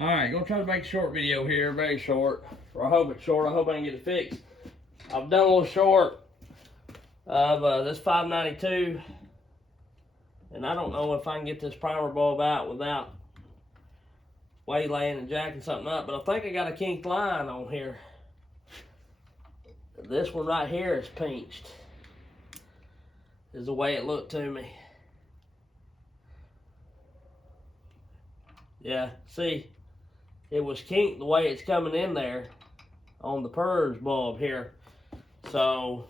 All right, gonna try to make a short video here, very short. Or I hope it's short. I hope I can get it fixed. I've done a little short of this 592, and I don't know if I can get this primer bulb out without waylaying and jacking something up, but I think I got a kinked line on here. This one right here is pinched, is the way it looked to me. Yeah, see, it was kinked the way it's coming in there on the purge bulb here. So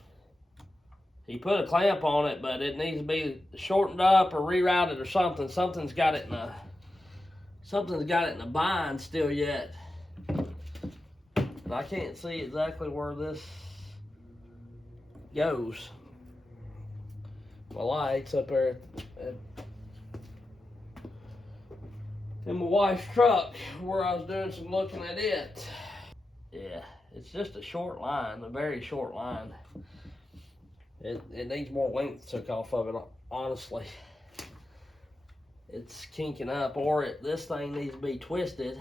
he put a clamp on it, but it needs to be shortened up or rerouted or something. Something's got it in a bind still yet. But I can't see exactly where this goes. My light's up there in my wife's truck where I was doing some looking at it. Yeah, it's just a short line, a very short line. It needs more length took off of it, honestly. It's kinking up, or this thing needs to be twisted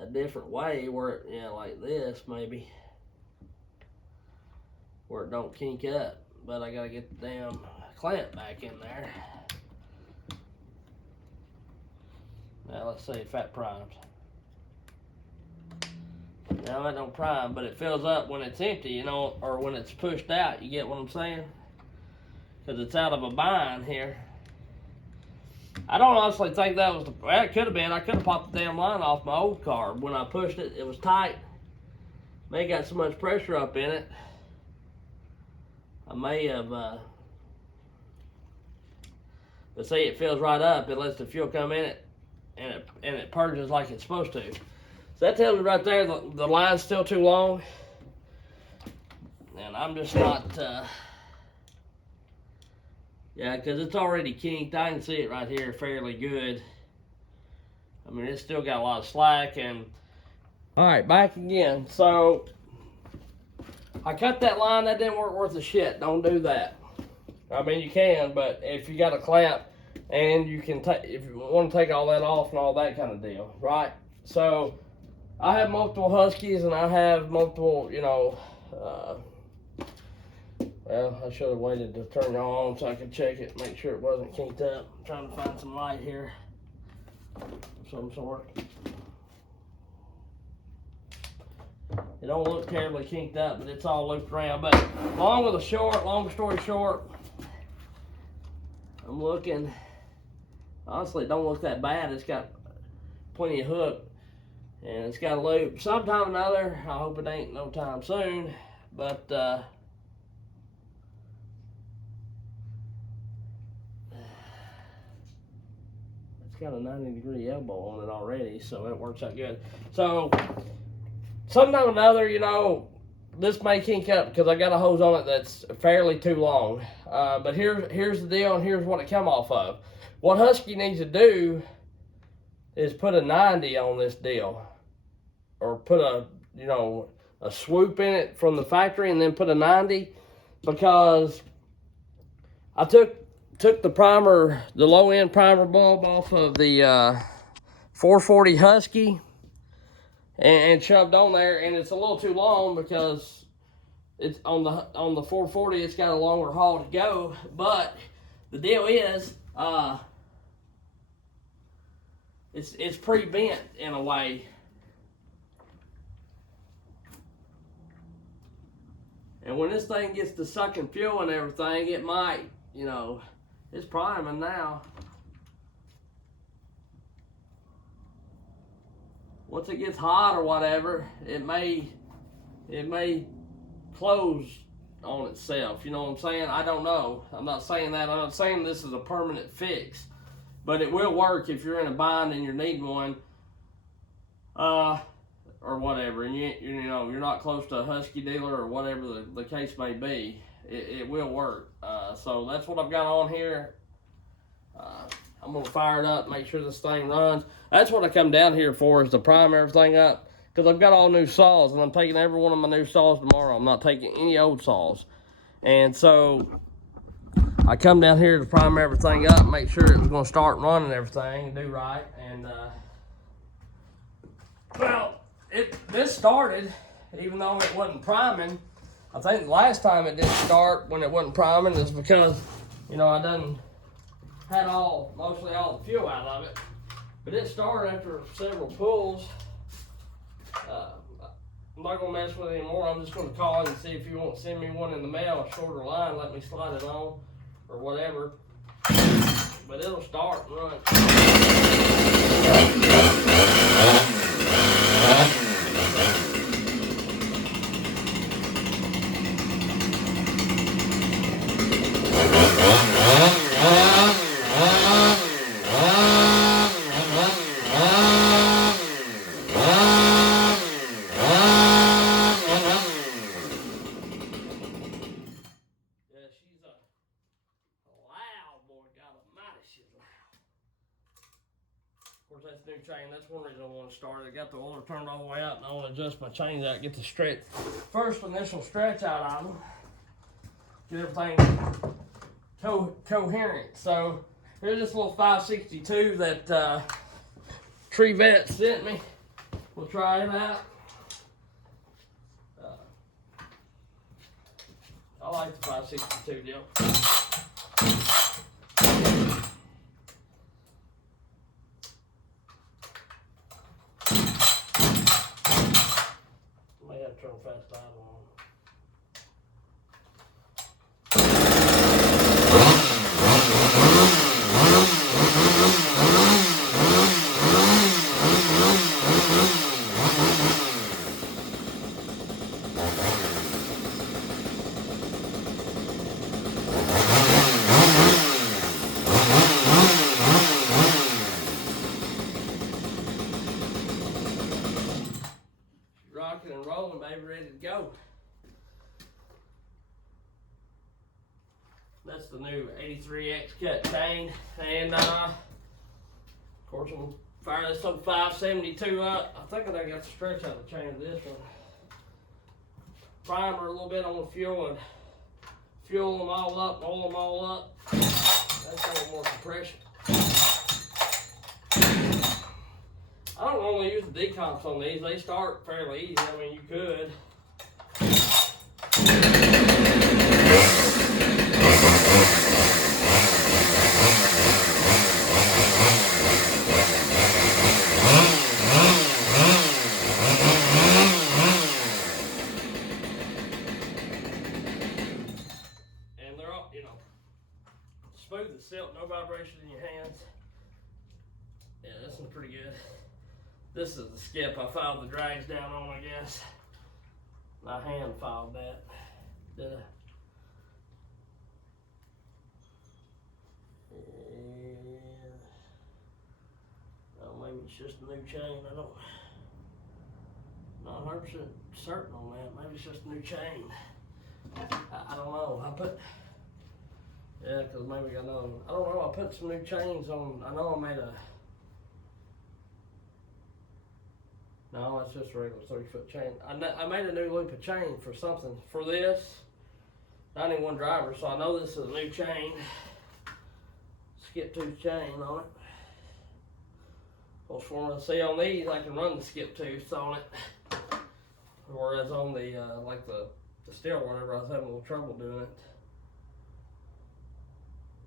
a different way where it, yeah, like this maybe, where it don't kink up. But I gotta get the damn clamp back in there. Now let's see if that primes. Now that don't prime, but it fills up when it's empty, you know, or when it's pushed out. You get what I'm saying? Because it's out of a bind here. I don't honestly think that was well, it could have been. I could have popped the damn line off my old car. When I pushed it, it was tight. May got so much pressure up in it. I may have, but see, it fills right up. It lets the fuel come in it, and it purges like it's supposed to. So that tells me right there the line's still too long, and I'm just not, yeah, because it's already kinked. I can see it right here fairly good. I mean, it's still got a lot of slack. And all right, back again. So I cut that line. That didn't work worth a shit. Don't do that. I mean, you can, but if you got a clamp and you can take, if you want to take all that off and all that kind of deal, right? So I have multiple Huskies, and I have multiple, you know, well, I should have waited to turn it on so I could check it, make sure it wasn't kinked up. I'm trying to find some light here of some sort. It don't look terribly kinked up, but it's all looped around. But long story short, I'm looking, honestly, it don't look that bad. It's got plenty of hook. And it's got a loop sometime or another. I hope it ain't no time soon. But it's got a 90-degree elbow on it already, so it works out good. So sometime or another, you know, this may kink up because I got a hose on it that's fairly too long. But here's the deal, and here's what it come off of. What Husky needs to do is put a 90 on this deal, or put a, you know, a swoop in it from the factory and then put a 90, because I took the primer, the low end primer bulb off of the 440 Husky and shoved on there, and it's a little too long because it's on the 440. It's got a longer haul to go, but the deal is it's pre-bent in a way. And when this thing gets to sucking fuel and everything, it might, you know, it's priming now. Once it gets hot or whatever, it may close on itself. You know what I'm saying? I don't know. I'm not saying that. I'm not saying this is a permanent fix. But it will work if you're in a bind and you're needing one, or whatever, and you know you're not close to a Husky dealer or whatever the case may be. It will work. So that's what I've got on here. I'm gonna fire it up, make sure this thing runs. That's what I come down here for, is to prime everything up, because I've got all new saws, and I'm taking every one of my new saws tomorrow. I'm not taking any old saws, and so I come down here to prime everything up, make sure it was going to start running everything and do right. And well, this started, even though it wasn't priming. I think the last time it didn't start when it wasn't priming is because, you know, I done had mostly all the fuel out of it. But it started after several pulls. I'm not gonna mess with it anymore. I'm just gonna call in and see if you want to send me one in the mail, a shorter line, let me slide it on or whatever. But it'll start and run. Of course, that's new chain. That's one reason I want to start it. I got the oiler turned all the way up, and I want to adjust my chains out, get the stretch, first initial stretch out of them, get everything coherent. So here's this little 562 that Tree Vet sent me. We'll try it out. I like the 562 deal. Turn fast dial on. Rocking and rolling, baby, ready to go. That's the new 83X cut chain, and of course I'm gonna fire this up 572 up. I think I got the stretch out of the chain of this one. Primer a little bit on the fuel and fuel them all up, oil them all up. That's a little more compression. I don't normally use the decomps on these. They start fairly easy. I mean, you could. And they're all, you know, smooth as silk, no vibration in your hands. Yeah, this one's pretty good. This is the skip I filed the drags down on, I guess. My hand filed that. Did I? Yeah. Oh, maybe it's just a new chain. I don't. Not 100% certain on that. Maybe it's just a new chain. I don't know. I put. Yeah, because maybe I got another one. I don't know. I put some new chains on. I know I made a. No, that's just a regular 30-foot chain. I made a new loop of chain for something, for this 91 driver, so I know this is a new chain. Skip tooth chain on it. Husqvarna. See, on these, I can run the skip tooth on it. Whereas on the, like the steel or whatever, I was having a little trouble doing it.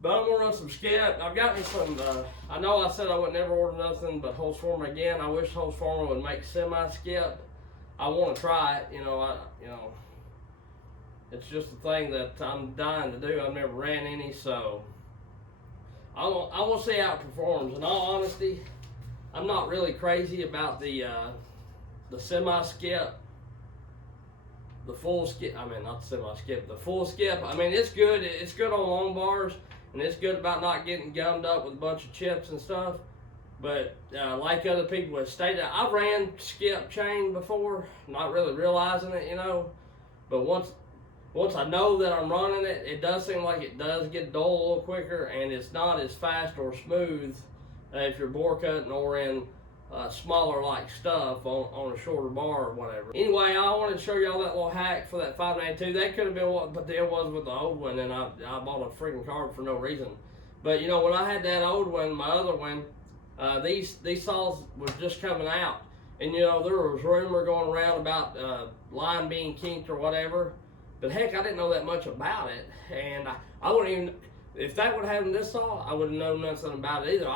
But I'm gonna run some skip. I've got me some, I know I said I would never order nothing but Husqvarna again. I wish Husqvarna would make semi-skip. I wanna try it, you know, it's just a thing that I'm dying to do. I've never ran any, so I wanna see how it performs. In all honesty, I'm not really crazy about the semi-skip. The full skip, I mean, not the semi-skip, the full skip. I mean, it's good. It's good on long bars. And it's good about not getting gummed up with a bunch of chips and stuff. But like other people have stated, I've ran skip chain before, not really realizing it, you know. But once I know that I'm running it, it does seem like it does get dull a little quicker, and it's not as fast or smooth if you're bore cutting or in smaller like stuff on a shorter bar or whatever. Anyway, I wanted to show y'all that little hack for that 592. That could have been what the deal was with the old one, and I bought a freaking carb for no reason. But you know, when I had that old one, my other one, these saws was just coming out, and you know, there was rumor going around about line being kinked or whatever. But heck, I didn't know that much about it, and I wouldn't even, if that would have happened this saw, I wouldn't know nothing about it either.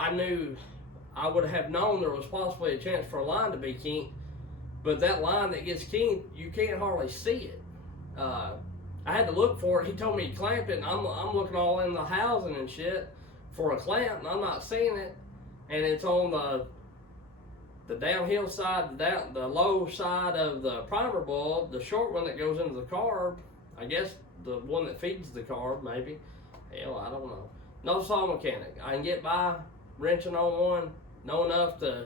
I would have known there was possibly a chance for a line to be kinked, but that line that gets kinked, you can't hardly see it. I had to look for it. He told me to clamp it, and I'm looking all in the housing and shit for a clamp, and I'm not seeing it. And it's on the downhill side, the low side of the primer bulb, the short one that goes into the carb. I guess the one that feeds the carb, maybe. Hell, I don't know. No saw mechanic. I can get by wrenching on one, know enough to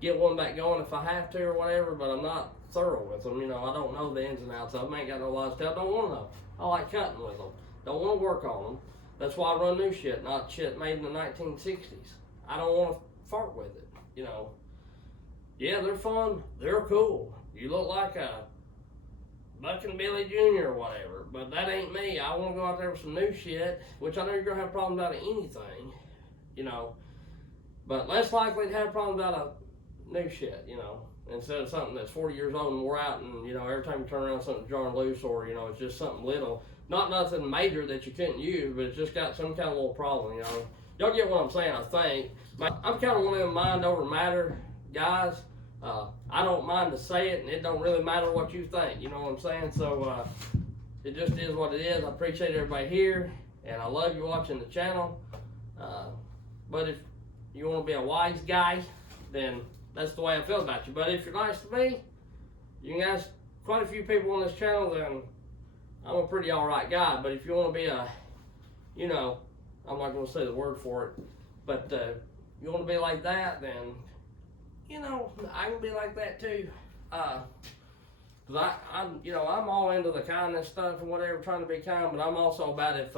get one back going if I have to or whatever, but I'm not thorough with them. You know, I don't know the ins and outs of them. I ain't got no lies to tell. Don't want to know. I like cutting with them. Don't want to work on them. That's why I run new shit, not shit made in the 1960s. I don't want to fart with it, you know. Yeah, they're fun. They're cool. You look like a Buck and Billy Jr. or whatever, but that ain't me. I want to go out there with some new shit, which I know you're going to have problems out of anything, you know. But less likely to have problems out of new shit, you know, instead of something that's 40 years old and wore out, and, you know, every time you turn around something's jarring loose, or, you know, it's just something little. Not nothing major that you couldn't use, but it's just got some kind of little problem, you know. Y'all get what I'm saying, I think. I'm kind of one of them mind over matter guys. I don't mind to say it, and it don't really matter what you think, you know what I'm saying? So, it just is what it is. I appreciate everybody here, and I love you watching the channel. But if you want to be a wise guy, then that's the way I feel about you. But if you're nice to me, you can ask quite a few people on this channel, then I'm a pretty alright guy. But if you want to be a, you know, I'm not going to say the word for it, but you want to be like that, then, you know, I can be like that too. Cause I'm, you know, I'm all into the kindness stuff and whatever, trying to be kind, but I'm also about if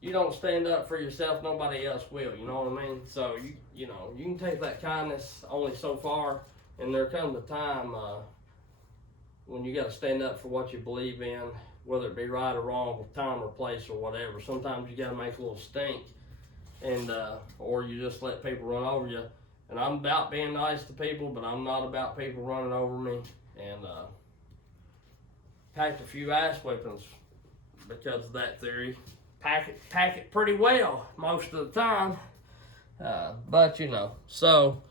you don't stand up for yourself, nobody else will, you know what I mean? So, you know, you can take that kindness only so far, and there comes a time when you got to stand up for what you believe in, whether it be right or wrong, time or place or whatever. Sometimes you got to make a little stink, and or you just let people run over you. And I'm about being nice to people, but I'm not about people running over me. And packed a few ass whippings because of that theory. Pack it pretty well most of the time, but you know, so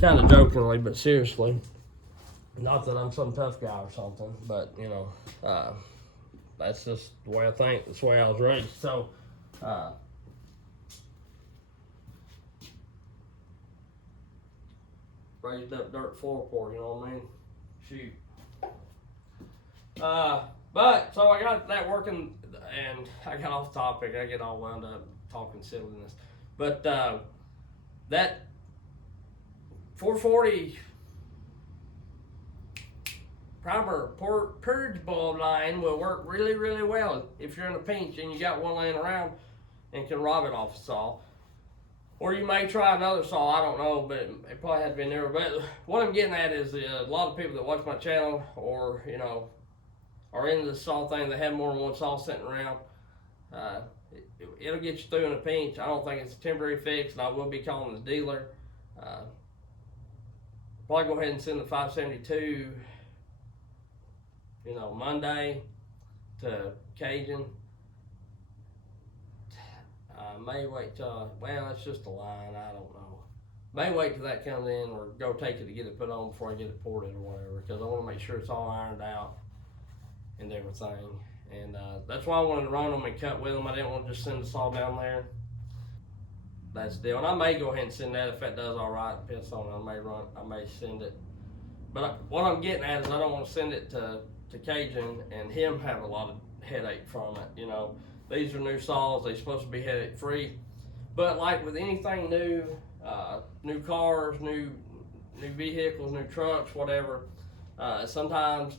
kind of jokingly, but seriously, not that I'm some tough guy or something, but you know, that's just the way I think, that's the way I was raised. So raised up dirt floor pour, you know what I mean? Shoot. But so I got that working, and I got off topic. I get all wound up talking silliness. But that 440 primer purge bulb line will work really, really well if you're in a pinch and you got one laying around and can rob it off a saw. Or you may try another saw, I don't know, but it probably had to be newer. But what I'm getting at is a lot of people that watch my channel, or, you know, are into the saw thing, they have more than one saw sitting around. It'll get you through in a pinch. I don't think it's a temporary fix, and I will be calling the dealer. Probably go ahead and send the 572, you know, Monday to Cajun. May wait till, well, it's just a line, I don't know. May wait till that comes in, or go take it to get it put on before I get it ported or whatever, because I want to make sure it's all ironed out and everything. And that's why I wanted to run them and cut with them. I didn't want to just send the saw down there. That's the deal. And I may go ahead and send that if that does all right. Depends on it. I may send it. But what I'm getting at is I don't want to send it to Cajun and him have a lot of headache from it, you know. These are new saws. They're supposed to be headache free. But like with anything new, new cars, new vehicles, new trucks, whatever, sometimes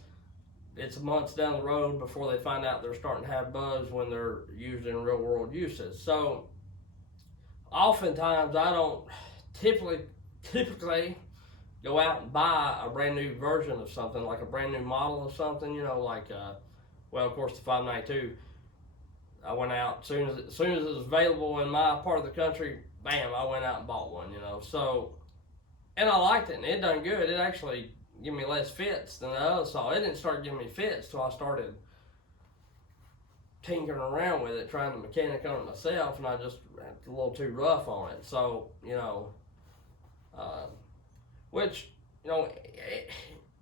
it's months down the road before they find out they're starting to have bugs when they're used in real world uses. So oftentimes I don't typically typically go out and buy a brand new version of something, like a brand new model of something, you know, like, well, of course, the 592. I went out as soon as it was available in my part of the country. Bam! I went out and bought one, you know. So, and I liked it, and it done good. It actually gave me less fits than the other saw. It didn't start giving me fits till I started tinkering around with it, trying to mechanic on it myself, and I just had a little too rough on it. So, you know, which, you know,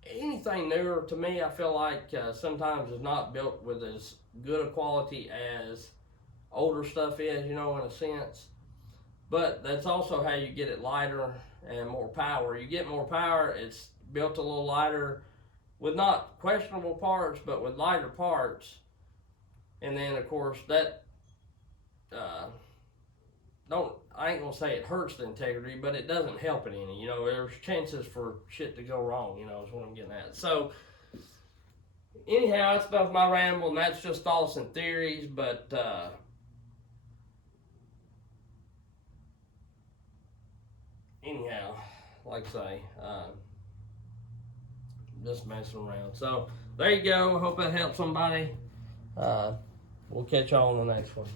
anything newer to me, I feel like sometimes is not built with as good a quality as older stuff is, you know, in a sense. But that's also how you get it lighter and more power. You get more power, it's built a little lighter with not questionable parts, but with lighter parts. And then, of course, that I ain't gonna say it hurts the integrity, but it doesn't help it any. You know, there's chances for shit to go wrong. You know, is what I'm getting at. So, anyhow, that's enough of my ramble, and that's just thoughts and theories. But anyhow, like I say, just messing around. So there you go. Hope that helps somebody. We'll catch y'all on the next one.